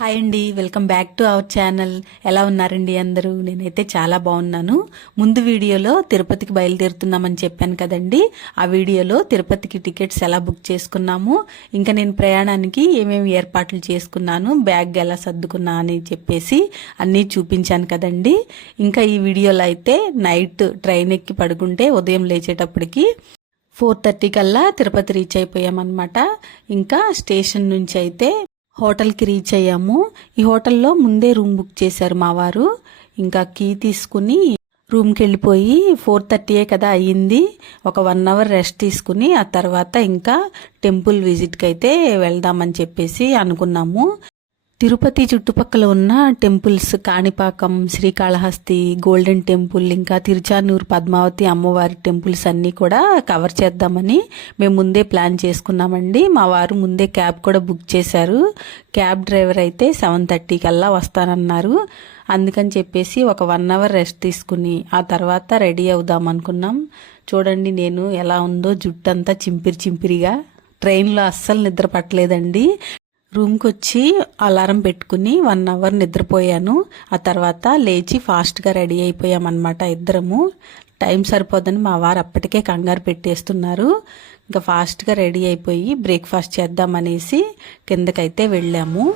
Hi అండి welcome back to our channel. ఎలా ఉన్నారండి అందరూ? నేనైతే చాలా బాగున్నాను. ముందు వీడియోలో తిరుపతికి బయలుదేరుతున్నామని చెప్పాను కదండి. ఆ వీడియోలో తిరుపతికి టికెట్స్ ఎలా బుక్ చేసుకున్నాము ఇంకా నేను ప్రయాణానికి ఏమేమి ఏర్పాట్లు చేసుకున్నాను బ్యాగ్ ఎలా సర్దుకున్నా అని చెప్పేసి అన్నీ చూపించాను కదండి. ఇంకా ఈ వీడియోలో అయితే నైట్ ట్రైన్ ఎక్కి పడుకుంటే ఉదయం లేచేటప్పటికి ఫోర్ థర్టీ కల్లా తిరుపతి రీచ్ అయిపోయామన్నమాట. ఇంకా స్టేషన్ నుంచి అయితే హోటల్కి రీచ్ అయ్యాము. ఈ హోటల్లో ముందే రూమ్ బుక్ చేశారు మా వారు. ఇంకా కీ తీసుకుని రూమ్కి వెళ్ళిపోయి ఫోర్ థర్టీయే కదా అయ్యింది. ఒక వన్ అవర్ రెస్ట్ తీసుకుని ఆ తర్వాత ఇంకా టెంపుల్ విజిట్కి అయితే వెళ్దామని చెప్పేసి అనుకున్నాము. తిరుపతి చుట్టుపక్కల ఉన్న temples Kanipakam Srikalahasti golden temple ఇంకా తిరుచానూరు పద్మావతి అమ్మవారి టెంపుల్స్ అన్నీ కూడా కవర్ చేద్దామని మేము ముందే ప్లాన్ చేసుకున్నామండి. మా వారు ముందే క్యాబ్ కూడా బుక్ చేశారు. క్యాబ్ డ్రైవర్ అయితే సెవెన్ థర్టీ కల్లా వస్తానన్నారు. అందుకని చెప్పేసి ఒక వన్ అవర్ రెస్ట్ తీసుకుని ఆ తర్వాత రెడీ అవుదాం అనుకున్నాం. చూడండి నేను ఎలా ఉందో జుట్టంతా చింపిరి చింపిరిగా. ట్రైన్లో అస్సలు నిద్ర పట్టలేదండి. రూమ్కి వచ్చి అలారం పెట్టుకుని వన్ అవర్ నిద్రపోయాను. ఆ తర్వాత లేచి ఫాస్ట్గా రెడీ అయిపోయామన్నమాట ఇద్దరము. టైం సరిపోదని మా వారు అప్పటికే కంగారు పెట్టేస్తున్నారు. ఇంకా ఫాస్ట్గా రెడీ అయిపోయి బ్రేక్ఫాస్ట్ చేద్దామనేసి కిందకైతే వెళ్ళాము.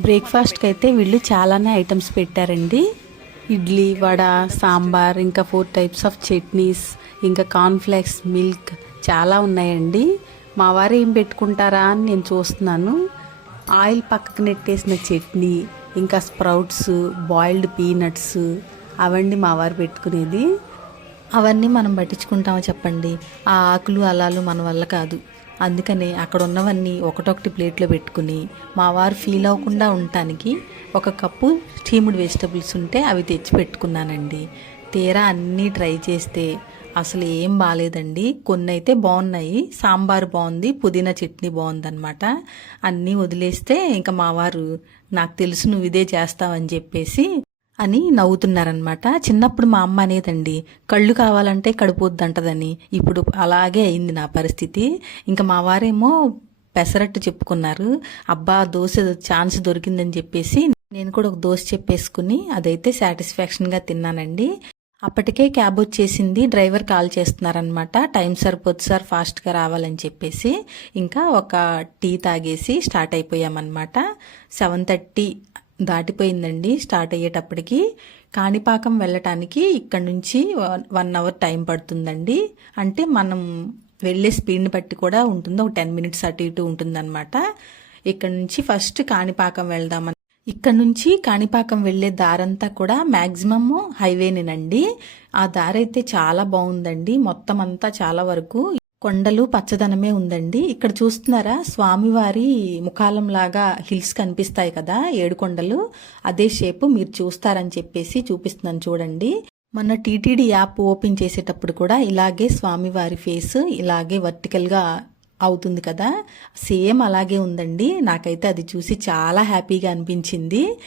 బ్రేక్ఫాస్ట్కి అయితే వీళ్ళు చాలానే ఐటమ్స్ పెట్టారండి. ఇడ్లీ వడ సాంబార్ ఇంకా ఫోర్ టైప్స్ ఆఫ్ చట్నీస్ ఇంకా కార్న్ఫ్లేక్స్ మిల్క్ చాలా ఉన్నాయండి. మా వారు ఏం పెట్టుకుంటారా అని నేను చూస్తున్నాను. ఆయిల్ పక్కకు నెట్టేసిన చట్నీ ఇంకా స్ప్రౌట్స్ బాయిల్డ్ పీనట్స్ అవండి మా వారు పెట్టుకునేది. అవన్నీ మనం పట్టించుకుంటామో చెప్పండి? ఆ ఆకులు అలాలు మన వల్ల కాదు. అందుకనే అక్కడ ఉన్నవన్నీ ఒకటొకటి ప్లేట్లో పెట్టుకుని మా వారు ఫీల్ అవ్వకుండా ఉండటానికి ఒక కప్పు స్టీమ్డ్ వెజిటబుల్స్ ఉంటే అవి తెచ్చి పెట్టుకున్నానండి. తీరా అన్నీ ట్రై చేస్తే అసలు ఏం బాగాలేదండి కొన్ని అయితే బాగున్నాయి సాంబార్ బాగుంది పుదీనా చట్నీ బాగుందన్నమాట అన్నీ వదిలేస్తే ఇంకా మా వారు నాకు తెలుసు నువ్వు ఇదే చేస్తావని చెప్పేసి అని నవ్వుతున్నారనమాట చిన్నప్పుడు మా అమ్మ అనేదండి కళ్ళు కావాలంటే కడుపుద్దంటదని ఇప్పుడు అలాగే అయింది నా పరిస్థితి. ఇంకా మా వారేమో పెసరట్టు చెప్పుకున్నారు. అబ్బా దోశ ఛాన్స్ దొరికిందని చెప్పేసి నేను కూడా ఒక దోశ చెప్పేసుకుని అదైతే సాటిస్ఫాక్షన్గా తిన్నానండి. అప్పటికే క్యాబ్ వచ్చేసింది. డ్రైవర్ కాల్ చేస్తున్నారనమాట టైం సరిపోద్దు సార్ ఫాస్ట్గా రావాలని చెప్పేసి. ఇంకా ఒక టీ తాగేసి స్టార్ట్ అయిపోయామన్నమాట. సెవెన్ థర్టీ దాటిపోయిందండి స్టార్ట్ అయ్యేటప్పటికి. కాణిపాకం వెళ్ళటానికి ఇక్కడ నుంచి వన్ అవర్ టైం పడుతుందండి. అంటే మనం వెళ్ళే స్పీడ్ని బట్టి కూడా ఉంటుంది. ఒక టెన్ మినిట్స్ అటు ఇటు ఉంటుందన్నమాట. ఇక్కడ నుంచి ఫస్ట్ కాణిపాకం వెళ్దామని ఇక్కడ నుంచి కాణిపాకం వెళ్ళే దారంతా కూడా మ్యాక్సిమమ్ హైవేనేనండి. ఆ దారి అయితే చాలా బాగుందండి మొత్తం అంతా చాలా వరకు కొండలు పచ్చదనమే ఉందండి. ఇక్కడ చూస్తున్నారా? స్వామివారి ముఖాలం లాగా హిల్స్ కనిపిస్తాయి కదా ఏడు కొండలు. అదే షేప్ మీరు చూస్తారని చెప్పేసి చూపిస్తున్నాను చూడండి. మన టీటీడీ యాప్ ఓపెన్ చేసేటప్పుడు కూడా ఇలాగే స్వామివారి ఫేస్ ఇలాగే వర్టికల్గా అవుతుంది కదా? సేమ్ అలాగే ఉందండి. నాకైతే అది చూసి చాలా హ్యాపీగా అనిపించింది.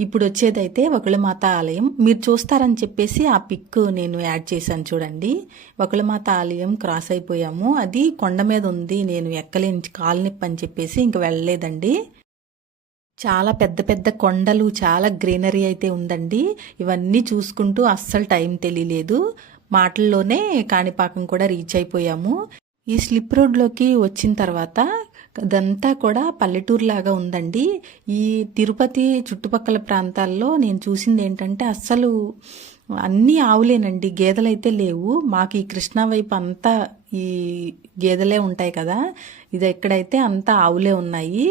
ఇప్పుడు వచ్చేదైతే వకుళమాత ఆలయం. మీరు చూస్తారని చెప్పేసి ఆ పిక్ నేను యాడ్ చేశాను చూడండి. వకుళమాత ఆలయం క్రాస్ అయిపోయాము. అది కొండ మీద ఉంది. నేను ఎక్కలేని కాలనిప్పి అని చెప్పేసి ఇంక వెళ్ళలేదండి. చాలా పెద్ద పెద్ద కొండలు చాలా గ్రీనరీ అయితే ఉందండి. ఇవన్నీ చూసుకుంటూ అస్సలు టైం తెలియలేదు. మాటల్లోనే కాణిపాకం కూడా రీచ్ అయిపోయాము. ఈ స్లిప్ రోడ్లోకి వచ్చిన తర్వాత అదంతా కూడా పల్లెటూరు లాగా ఉందండి. ఈ తిరుపతి చుట్టుపక్కల ప్రాంతాల్లో నేను చూసింది ఏంటంటే అస్సలు అన్నీ ఆవులేనండి గేదెలైతే లేవు. మాకు ఈ కృష్ణా వైపు అంతా ఈ గేదెలే ఉంటాయి కదా ఇది ఎక్కడైతే అంతా ఆవులే ఉన్నాయి.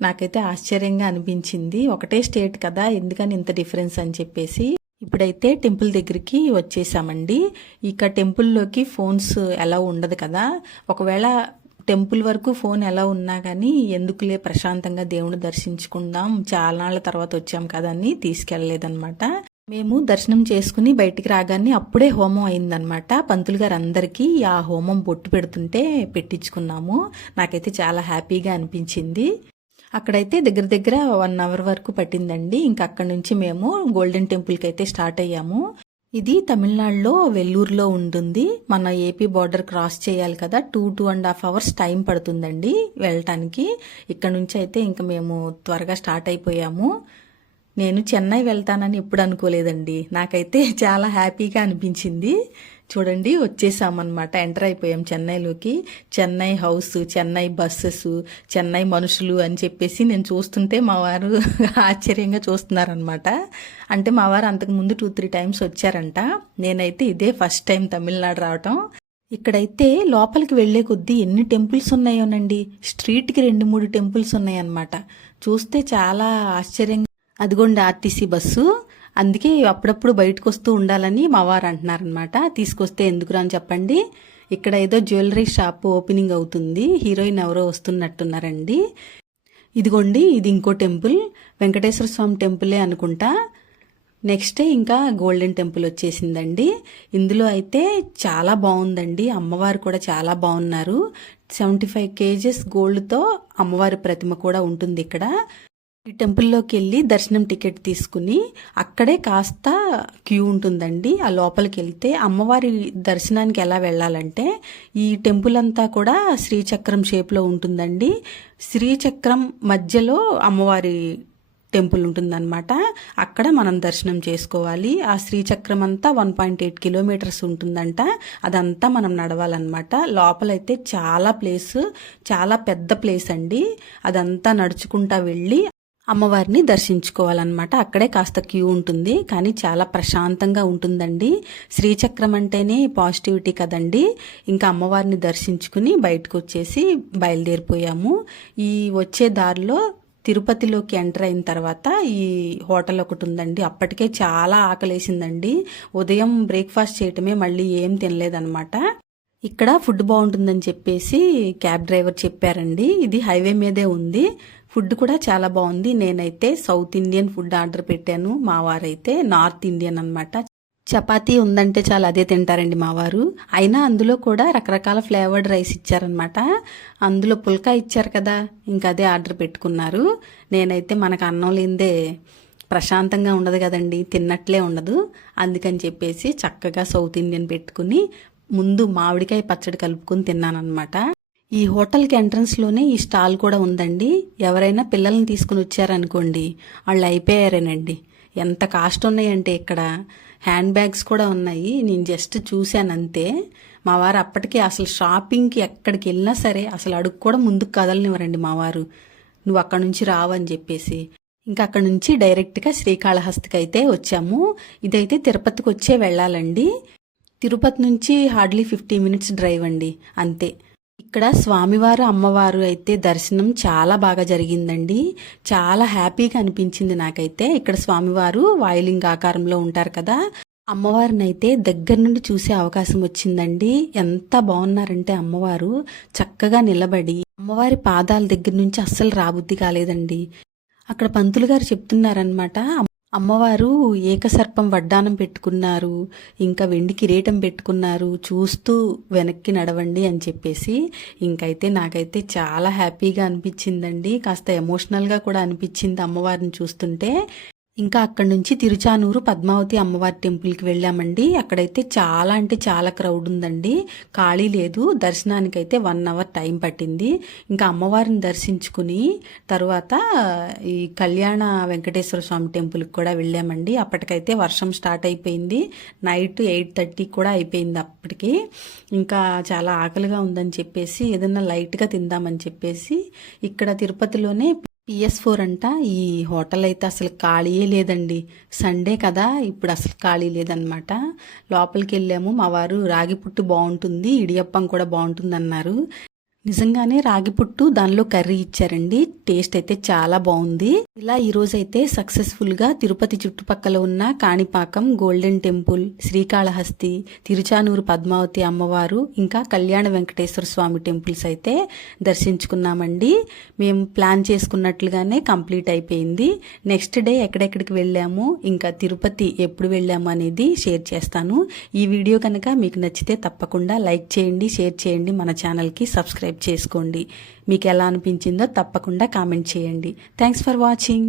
నాకైతే ఆశ్చర్యంగా అనిపించింది. ఒకటే స్టేట్ కదా ఎందుకని ఇంత డిఫరెన్స్ అని చెప్పేసి. ఇప్పుడైతే టెంపుల్ దగ్గరికి వచ్చేసామండి. ఇక టెంపుల్లోకి ఫోన్స్ ఎలా ఉండదు కదా. ఒకవేళ టెంపుల్ వరకు ఫోన్ ఎలా ఉన్నా కానీ ఎందుకులే ప్రశాంతంగా దేవుని దర్శించుకుందాం చాలా నాళ్ళ తర్వాత వచ్చాం కదా అని తీసుకెళ్ళలేదన్నమాట మేము దర్శనం చేసుకుని బయటికి రాగానే అప్పుడే హోమం అయిందనమాట పంతులు గారు అందరికీ ఆ హోమం బొట్టు పెడుతుంటే పెట్టించుకున్నాము. నాకైతే చాలా హ్యాపీగా అనిపించింది. అక్కడైతే దగ్గర దగ్గర వన్ అవర్ వరకు పట్టిందండి. ఇంకా అక్కడ నుంచి మేము గోల్డెన్ టెంపుల్కి అయితే స్టార్ట్ అయ్యాము. ఇది తమిళనాడులో వెల్లూరులో ఉంటుంది. మన ఏపీ బార్డర్ క్రాస్ చేయాలి కదా. Two two and half hours time పడుతుందండి వెళ్ళటానికి. ఇక్కడ నుంచి అయితే ఇంకా మేము త్వరగా స్టార్ట్ అయిపోయాము. నేను చెన్నై వెళ్తానని ఎప్పుడు అనుకోలేదండి. నాకైతే చాలా హ్యాపీగా అనిపించింది. చూడండి వచ్చేసామన్నమాట. ఎంటర్ అయిపోయాం చెన్నైలోకి. చెన్నై హౌస్ చెన్నై బస్సెస్ చెన్నై మనుషులు అని చెప్పేసి నేను చూస్తుంటే మా వారు ఆశ్చర్యంగా చూస్తున్నారనమాట అంటే మా వారు అంతకు ముందు టూ త్రీ టైమ్స్ వచ్చారంట. నేనైతే ఇదే ఫస్ట్ టైం తమిళనాడు రావటం. ఇక్కడైతే లోపలికి వెళ్ళే కొద్దీ ఎన్ని టెంపుల్స్ ఉన్నాయోనండి? స్ట్రీట్కి రెండు మూడు టెంపుల్స్ ఉన్నాయన్నమాట. చూస్తే చాలా ఆశ్చర్యంగా అదిగోండి ఆర్టీసీ బస్సు. అందుకే అప్పుడప్పుడు బయటకు వస్తూ ఉండాలని మా వారు అంటున్నారనమాట తీసుకొస్తే ఎందుకురా అని చెప్పండి. ఇక్కడ ఏదో జ్యువెలరీ షాప్ ఓపెనింగ్ అవుతుంది. హీరోయిన్ ఎవరో వస్తున్నట్టున్నారండి. ఇదిగోండి ఇది ఇంకో టెంపుల్. వెంకటేశ్వర స్వామి టెంపులే అనుకుంటా. నెక్స్ట్ ఇంకా గోల్డెన్ టెంపుల్ వచ్చేసిందండి. ఇందులో అయితే చాలా బాగుందండి. అమ్మవారు కూడా చాలా బాగున్నారు. సెవెంటీ ఫైవ్ కేజెస్ గోల్డ్తో అమ్మవారి ప్రతిమ కూడా ఉంటుంది ఇక్కడ. ఈ టెంపుల్లోకి వెళ్ళి దర్శనం టికెట్ తీసుకుని అక్కడే కాస్త క్యూ ఉంటుందండి. ఆ లోపలికి వెళ్తే అమ్మవారి దర్శనానికి ఎలా వెళ్ళాలంటే ఈ టెంపుల్ అంతా కూడా శ్రీచక్రం షేప్లో ఉంటుందండి. శ్రీచక్రం మధ్యలో అమ్మవారి టెంపుల్ ఉంటుందన్నమాట. అక్కడ మనం దర్శనం చేసుకోవాలి. ఆ శ్రీచక్రం అంతా వన్ పాయింట్ ఎయిట్ కిలోమీటర్స్ ఉంటుందంట. అదంతా మనం నడవాలన్నమాట. లోపలైతే చాలా ప్లేస్ చాలా పెద్ద ప్లేస్ అండి. అదంతా నడుచుకుంటా వెళ్ళి అమ్మవారిని దర్శించుకోవాలన్నమాట. అక్కడే కాస్త క్యూ ఉంటుంది. కానీ చాలా ప్రశాంతంగా ఉంటుందండి. శ్రీచక్రం అంటేనే పాజిటివిటీ కదండి. ఇంకా అమ్మవారిని దర్శించుకుని బయటకు వచ్చేసి బయలుదేరిపోయాము. ఈ వచ్చే దారిలో తిరుపతిలోకి ఎంటర్ అయిన తర్వాత ఈ హోటల్ ఒకటి ఉందండి. అప్పటికే చాలా ఆకలేసిందండి. ఉదయం బ్రేక్ఫాస్ట్ చేయటమే మళ్ళీ ఏం తినలేదన్నమాట. ఇక్కడ ఫుడ్ బాగుంటుందని చెప్పేసి క్యాబ్ డ్రైవర్ చెప్పారండి. ఇది హైవే మీదే ఉంది. ఫుడ్ కూడా చాలా బాగుంది. నేనైతే సౌత్ ఇండియన్ ఫుడ్ ఆర్డర్ పెట్టాను. మా వారైతే నార్త్ ఇండియన్ అనమాట చపాతీ ఉందంటే చాలా అదే తింటారండి మావారు అయినా అందులో కూడా రకరకాల ఫ్లేవర్డ్ రైస్ ఇచ్చారనమాట అందులో పుల్కా ఇచ్చారు కదా ఇంకా అదే ఆర్డర్ పెట్టుకున్నారు. నేనైతే మనకు అన్నం లేనిదే ప్రశాంతంగా ఉండదు కదండి తిన్నట్లే ఉండదు. అందుకని చెప్పేసి చక్కగా సౌత్ ఇండియన్ పెట్టుకుని ముందు మామిడికాయ పచ్చడి కలుపుకొని తిన్నానమాట ఈ హోటల్కి ఎంట్రన్స్లోనే ఈ స్టాల్ కూడా ఉందండి. ఎవరైనా పిల్లల్ని తీసుకుని వచ్చారనుకోండి వాళ్ళు అయిపోయారేనండి. ఎంత కాస్ట్ ఉన్నాయంటే ఇక్కడ. హ్యాండ్ బ్యాగ్స్ కూడా ఉన్నాయి. నేను జస్ట్ చూశాను అంతే మా వారు అప్పటికే అసలు షాపింగ్కి ఎక్కడికి వెళ్ళినా సరే అసలు అడుగు కూడా ముందుకు కదలనివ్వరండి మా వారు. నువ్వు అక్కడ నుంచి రావు అని చెప్పేసి. ఇంకా అక్కడ నుంచి డైరెక్ట్గా శ్రీకాళహస్తికి అయితే వచ్చాము. ఇదైతే తిరుపతికి వచ్చే వెళ్ళాలండి. తిరుపతి నుంచి హార్డ్లీ ఫిఫ్టీ మినిట్స్ డ్రైవ్ అండి. అంతే. ఇక్కడ స్వామివారు అమ్మవారు అయితే దర్శనం చాలా బాగా జరిగిందండి. చాలా హ్యాపీగా అనిపించింది నాకైతే. ఇక్కడ స్వామివారు వాయులింగ ఆకారంలో ఉంటారు కదా. అమ్మవారిని అయితే దగ్గర నుండి చూసే అవకాశం వచ్చిందండి. ఎంత బాగున్నారంటే అమ్మవారు. చక్కగా నిలబడి అమ్మవారి పాదాల దగ్గర నుంచి అస్సలు రాబుద్ది కాలేదండి. అక్కడ పంతులు గారు చెప్తున్నారనమాట అమ్మవారు ఏకసర్పం వడ్డానం పెట్టుకున్నారు ఇంకా వెండి కిరీటం పెట్టుకున్నారు చూస్తూ వెనక్కి నడవండి అని చెప్పేసి ఇంకైతే నాకైతే చాలా హ్యాపీగా అనిపించిందండి. కాస్త ఎమోషనల్గా కూడా అనిపించింది అమ్మవారిని చూస్తుంటే. ఇంకా అక్కడి నుంచి తిరుచానూరు పద్మావతి అమ్మవారి టెంపుల్కి వెళ్ళామండి. అక్కడైతే చాలా అంటే చాలా క్రౌడ్ ఉందండి. ఖాళీ లేదు. దర్శనానికి అయితే వన్ అవర్ టైం పట్టింది. ఇంకా అమ్మవారిని దర్శించుకుని తర్వాత ఈ కళ్యాణ వెంకటేశ్వర స్వామి టెంపుల్కి కూడా వెళ్ళామండి. అప్పటికైతే వర్షం స్టార్ట్ అయిపోయింది. నైట్ ఎయిట్ థర్టీ కూడా అయిపోయింది అప్పటికి. ఇంకా చాలా ఆకలిగా ఉందని చెప్పేసి ఏదైనా లైట్గా తిందామని చెప్పేసి ఇక్కడ తిరుపతిలోనే పిఎస్ ఫోర్ అంట. ఈ హోటల్ అయితే అసలు ఖాళీయే లేదండి. సండే కదా ఇప్పుడు అసలు ఖాళీ లేదనమాట లోపలికి వెళ్ళాము మా వారు రాగి పుట్టు బాగుంటుంది ఇడియప్పం కూడా బాగుంటుంది అన్నారు నిజంగానే రాగి పుట్టు దానిలో కర్రీ ఇచ్చారండి. టేస్ట్ అయితే చాలా బాగుంది. ఇలా ఈ రోజు అయితే సక్సెస్ఫుల్గా తిరుపతి చుట్టుపక్కల ఉన్న కాణిపాకం గోల్డెన్ టెంపుల్ శ్రీకాళహస్తి తిరుచానూరు పద్మావతి అమ్మవారు ఇంకా కళ్యాణ వెంకటేశ్వర స్వామి టెంపుల్స్ అయితే దర్శించుకున్నామండి. మేము ప్లాన్ చేసుకున్నట్లుగానే కంప్లీట్ అయిపోయింది. నెక్స్ట్ డే ఎక్కడెక్కడికి వెళ్ళాము ఇంకా తిరుపతి ఎప్పుడు వెళ్ళాము అనేది షేర్ చేస్తాను. ఈ వీడియో కనుక మీకు నచ్చితే తప్పకుండా లైక్ చేయండి షేర్ చేయండి. మన ఛానల్కి సబ్స్క్రైబ్ సబ్స్క్రైబ్ చేసుకోండి. మీకు ఎలా అనిపించిందో తప్పకుండా కామెంట్ చేయండి. Thanks for watching